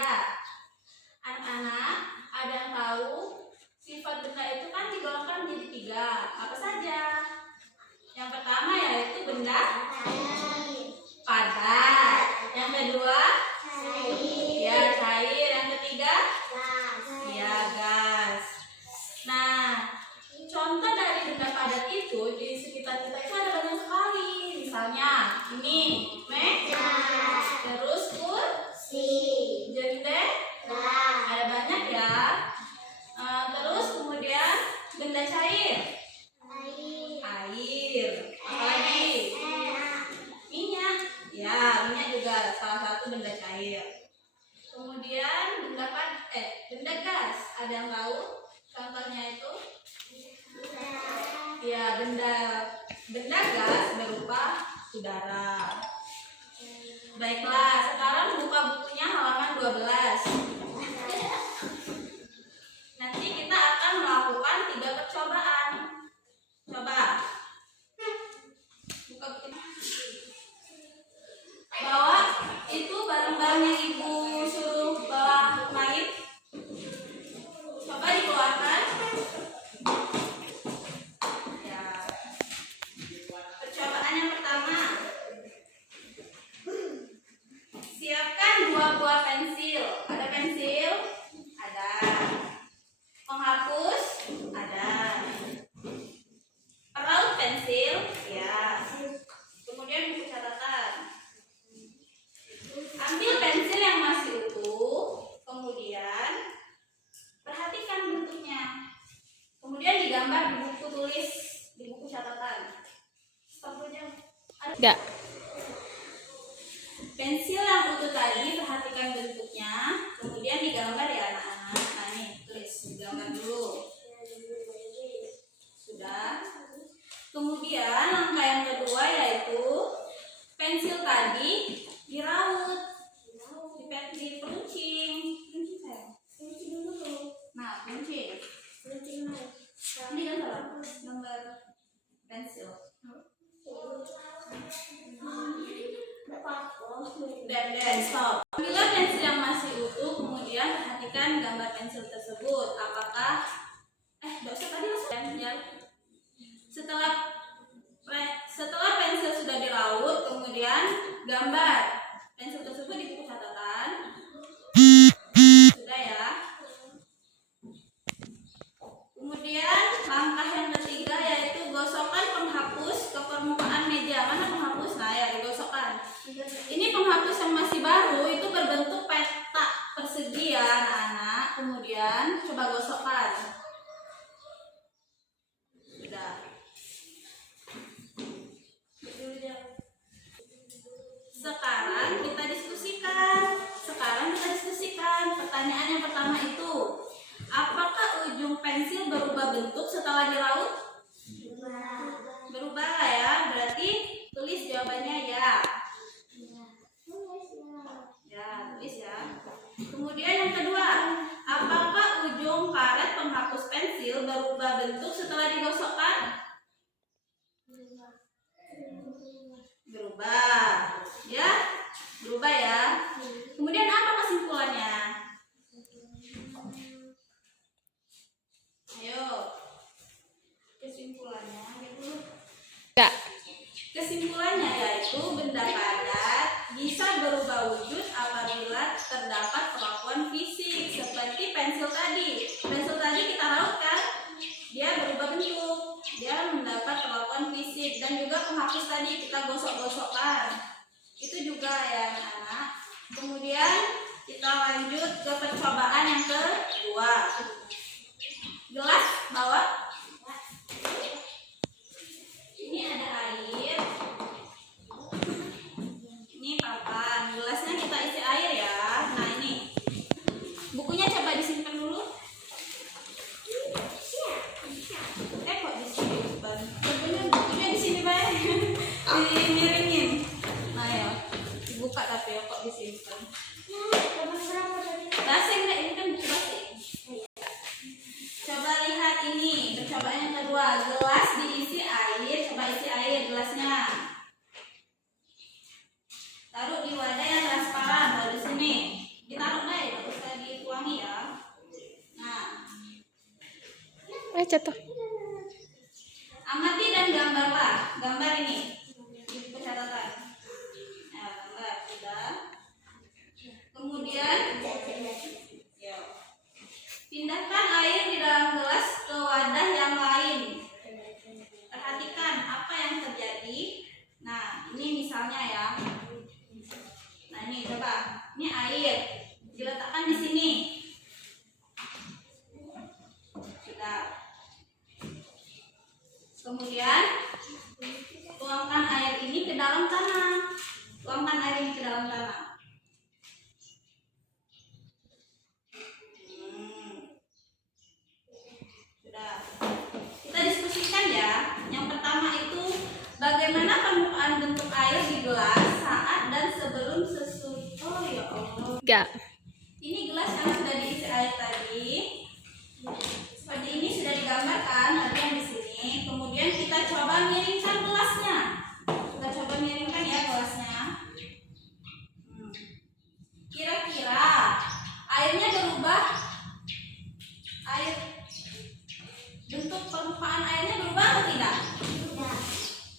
benda. Anak-anak, ada yang tahu sifat benda itu kan digolongkan menjadi 3. Apa saja? Yang pertama yaitu benda padat. Yang kedua, ya cair. Yang ketiga, ya gas. Nah, contoh dari benda padat itu di sekitar kita itu ada banyak sekali. Misalnya ini meja, terus kursi, jendela, ada banyak ya. Terus kemudian benda cair, air, apalagi minyak, ya minyak juga salah satu benda cair. Kemudian benda gas, ada yang tahu contohnya itu? Ya, benda gas berupa udara. Baiklah, sekarang buka bukunya halaman 12. Nanti kita akan melakukan 3 percobaan. Coba buka bukunya. Bawa itu barang-barang yang ibu suruh bawa kemarin. Coba dikeluarkan. Ya. Percobaan yang pertama. Siapkan 2 buah pensil. Ada pensil? Ada. Penghapus? Ada. Peraut pensil? Ya. Kemudian buku catatan. Ambil pensil yang masih utuh, kemudian perhatikan bentuknya. Kemudian digambar di buku tulis, di buku catatan. Stop dulu. Ada. Pensil yang utuh tadi perhatikan bentuknya, kemudian digambar ya anak-anak. Nah nih, tulis, digambar dulu. Sudah. Kemudian langkah yang kedua yaitu pensil tadi diraut, diperuncing. Peruncing dulu. Nah, peruncing. Ini kan gambar pensil. Dan stop. Ambillah pensil yang masih utuh, kemudian perhatikan gambar pensil tersebut. Apakah setelah pensil sudah diraut, kemudian gambar pensil tersebut di buku catatan. Sudah ya. Kemudian langkah yang ketiga yaitu gosokkan penghapus ke permukaan meja. Mana penghapus? Nah ya, digosokkan. Ini penghapus yang masih baru itu berbentuk petak persegi ya anak-anak. Kemudian coba gosokkan. Sudah. Sekarang kita diskusikan. Pertanyaan yang pertama itu, apakah ujung pensil berubah bentuk setelah diraut? Berubah ya, berarti tulis jawabannya ya. Ya, tulis ya. Kemudian yang kedua, apakah ujung karet penghapus pensil berubah bentuk setelah digosokkan? Berubah. Ya, berubah ya. Kemudian apa kesimpulannya? Ayo. Kesimpulannya gitu. Kesimpulannya yaitu benda padat bisa berubah wujud apabila terdapat perlakuan fisik seperti pensil tadi. Pensil tadi kita raut kan? Dia berubah bentuk. Dia mendapat perlakuan fisik, dan juga penghapus tadi kita gosok-gosokkan. Itu juga ya anak-anak. Kemudian kita lanjut ke percobaan yang kedua. Gelas bawa. Ini ada air. Ini papan. Gelasnya kita isi air ya. Nah ini. Bukunya coba disimpan dulu. Kok disimpan? Bukunya di sini Pak. Dimiringin. Nah ya. Dibuka tapi ya kok disimpan. Basing deh, ini kan buku basing. Coba lihat ini, percobaan yang kedua. Gelas diisi air, coba isi air gelasnya. Taruh di wadah yang transparan, taruh di sini. Ditaruh deh. jatuh. Amati dan gambarlah. Gambar ini. Di catatan. Nah, gambar sudah. Kemudian pindahkan air di dalam gelas ke wadah yang lain. Perhatikan apa yang terjadi. Nah, ini misalnya ya. Nah, ini coba. Ini air. Diletakkan di sini. Sudah. Kemudian tuangkan air ini ke dalam tanah. Tuangkan air ini ke dalam tanah. Sudah. Kita diskusikan ya. Yang pertama itu bagaimana permukaan bentuk air di gelas saat dan sebelum sesudah. Oh ya Allah. Enggak. Ini gelas yang sudah diisi air tadi. Seperti ini sudah digambarkan tadi yang di sini. Kemudian kita coba miringkan gelasnya. Kita coba miringkan ya gelasnya. Kira-kira airnya berubah? Air bentuk permukaan airnya berubah atau tidak?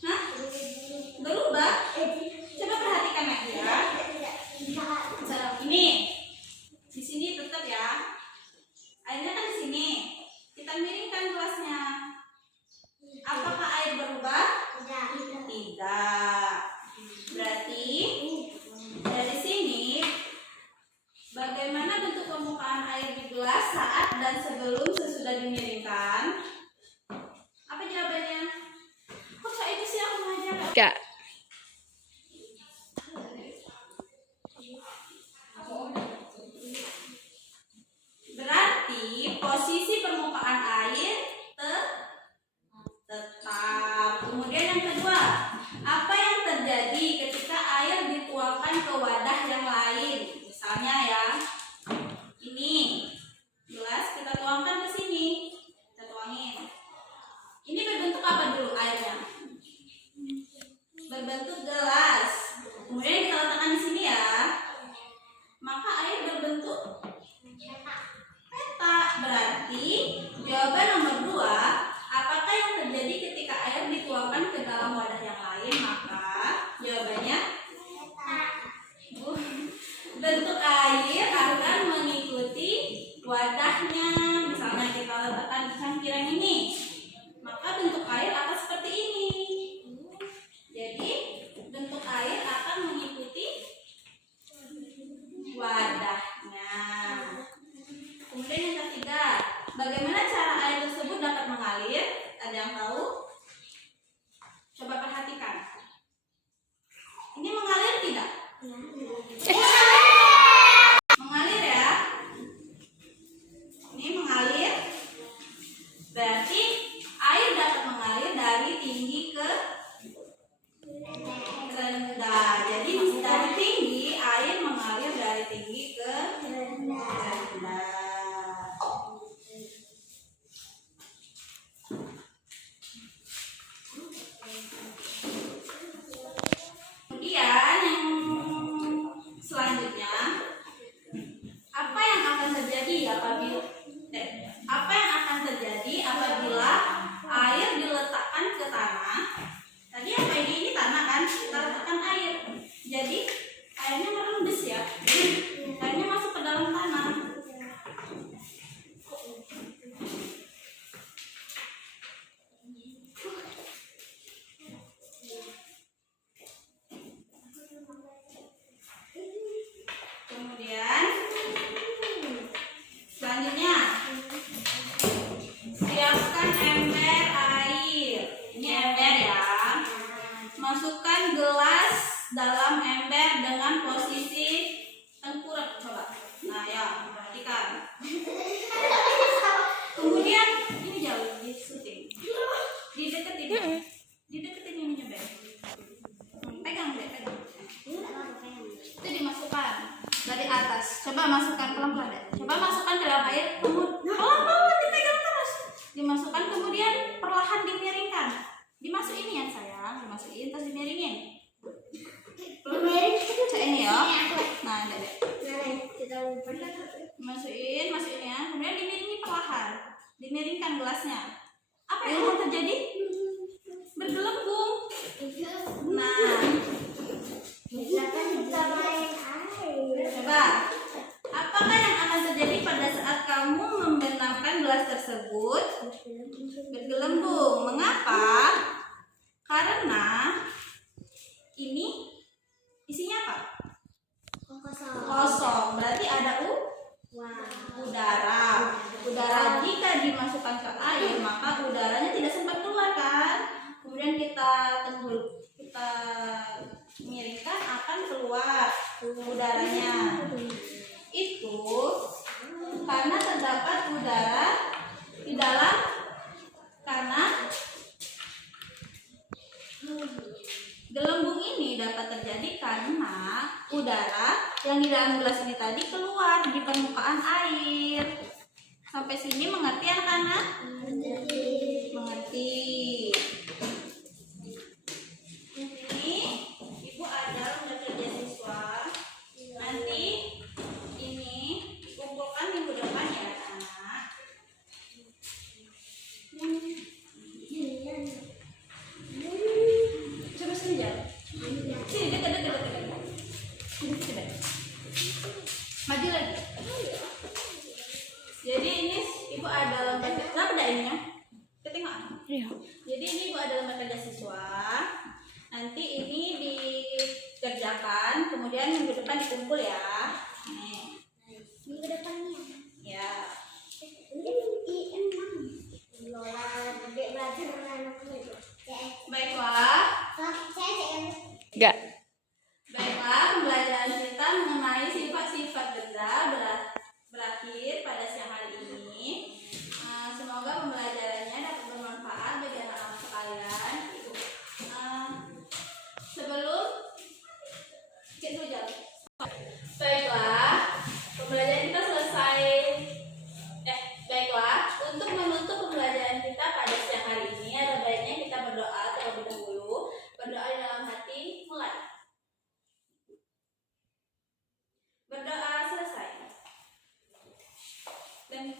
Hah? Berubah? Coba perhatikan lagi ya. Ini di sini tetap ya. Airnya kan di sini. Kita miringkan gelasnya. Apakah air berubah? Tidak. Berarti dari sini bagaimana bentuk permukaan air di gelas saat dan sebelum sesudah dimiringkan? Apa jawabannya? Kok saya itu sih aku ngajar? Enggak. Berarti posisi permukaan air tetap. Kemudian yang kedua, apa yang terjadi ketika air dituangkan ke wadah yang lain? Misalnya ya, ini gelas kita tuangkan ke sini, kita tuangin. Ini berbentuk apa dulu airnya? Berbentuk gelas. Kemudian kita letakkan di sini ya. Maka air berbentuk petak. Berarti jawaban nomor 2, apakah yang terjadi ketika air dituangkan ke dalam wadah yang lain? Maka jawabannya bentuk air akan mengikuti wadahnya. Misalnya kita letakkan di cangkiran ini, maka bentuk air akan seperti ini. Jadi bentuk air akan mengikuti wadahnya. Kemudian yang ketiga, bagaimana cara air tersebut dapat mengalir? Ada yang tahu? Coba perhatikan. Ini mengalir tidak? Mengalir ya. Ini mengalir. Berarti air dapat mengalir dari tinggi ke rendah. Jadi dari tinggi air mengalir dari tinggi ke rendah. Kemudian yang selanjutnya, apa yang akan terjadi apabila air diletakkan ke tanah? Tadi apa ini tanah kan? Kita letakkan air. Jadi airnya merembes ya. Airnya masuk ke dalam tanah. Kemudian selanjutnya, siapkan ember air. Ini ember ya. Masukkan gelas dalam ember dengan posisi tengkurap. Coba. Nah ya, perhatikan. Kemudian ini jauh di syuting. Dideketin. Dideketin ini ember. Pegang deh, pegang. Itu dimasukkan dari atas. Coba masukkan pelan-pelan deh. Coba masukkan ke dalam air, kemudian pelan-pelan dipegang terus. Dimasukkan kemudian perlahan dimiringkan. Dimasukin ya sayang, dimasukin terus dimiringin. Cek ini ya. Nah, deh. Masukin ya. Kemudian dimiringi perlahan. Dimiringkan gelasnya. Apa yang akan terjadi? Bergelembung. Nah, coba, apakah yang akan terjadi pada saat kamu membenamkan gelas tersebut? Bergelembung. Mengapa? Karena ini isinya apa? Kosong. Berarti ada udara. Udara jika dimasukkan ke air, maka udaranya tidak sempat keluar kan? Kemudian kita miringkan, akan keluar udaranya. Itu karena terdapat udara di dalam, karena gelembung ini dapat terjadi karena udara yang di dalam gelas ini tadi keluar di permukaan air. Sampai sini mengerti anak-anak? Mengerti. Ini Ibu ada udah kerja siswa. Nanti ini dikumpulkan minggu depan ya anak. Coba sini jalan. Sini dekat. Sini. Maju lagi. Jadi ini Ibu ada lembar kerja. Kenapa ada ininya? Ketengok. Iya. Jadi ini Ibu ada lembar kerja siswa. Nanti ini dikerjakan, kemudian minggu depan dikumpul ya. Nih. Minggu depannya. Ya. Baiklah. Enggak. Baiklah, pembelajaran kita mengenai sifat-sifat benda berakhir pada siang hari ini. Semoga pembelajarannya dapat bermanfaat bagi anak-anak sekalian. Sebelum kita jalan. Baiklah, pembelajaran kita selesai. Baiklah, untuk menutup pembelajaran kita pada siang hari ini, ada baiknya kita berdoa terlebih dahulu. Berdoa di dalam hati, mulai. Berdoa selesai. Dan